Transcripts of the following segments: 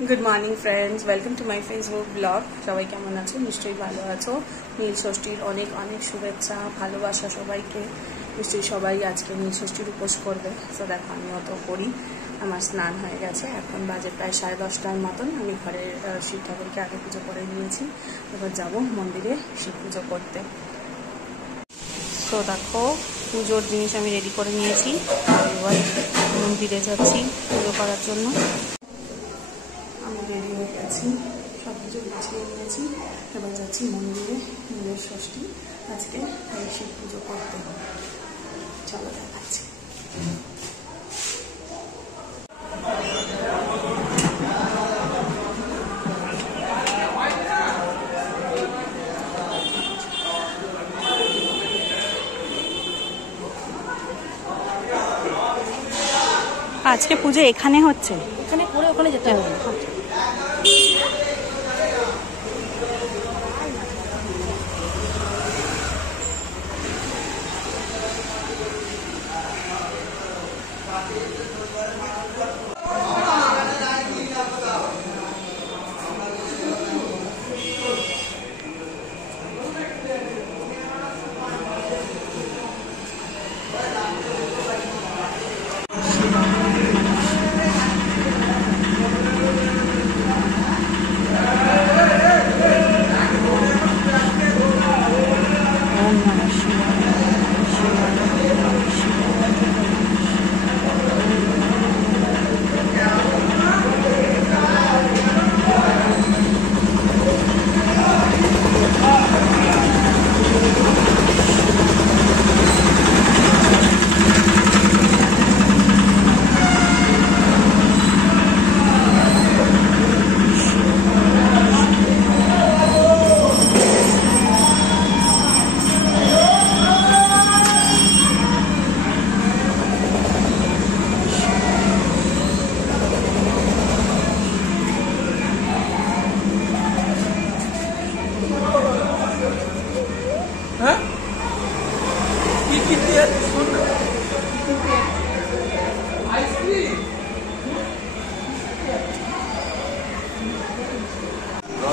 Good morning friends, welcome to my Facebook blog. सबाई केमन आछो? निश्चयई भालो आछो। नील षष्ठीर अनेक अनेक शुभेच्छा भालोबासा सबाइके। निश्चयई सबाई आजके नील षष्ठीर उपोस करबे। तो देखो आमिও तो करी। আমার স্নান হয়ে গেছে, এখন বাজে প্রায় 10:30টার মতন। আমি ঘরে শিব ঠাকুরকে আগে পুজো করে নিয়েছি, এবার যাব মন্দিরে শিব পুজো করতে। তো দেখো পুজোর জিনিস আমি রেডি করে নিয়েছি, এবার মন্দিরে যাচ্ছি পুজো করার জন্য। আমি রেডি হয়ে গেছি, সব কিছু গুছিয়ে নিয়েছি, এবার যাচ্ছি মন্দিরে নীলের ষষ্ঠী আজকে শিব পুজো করতে। চলো দেখাচ্ছি। আজকে পুজো এখানে হচ্ছে, এখানে করে ওখানে যেতে হবে।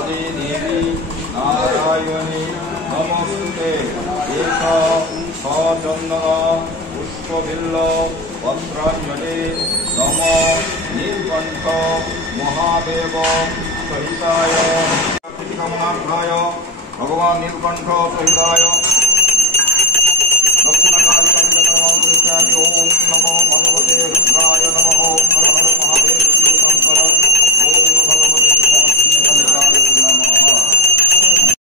देवी नारायणी नमस्ते एक सचंदन पुष्पबिल्ल पत्रांजलि नम नीलकंठ महादेव सहिताय कामनार्थाय भगवान नीलकंठ सहिताय दक्षिणकालिकामिकर्मं करिष्यामि। ओम नमो भगवते रुद्राय नमः। हर हर महादेव शिव शंकर।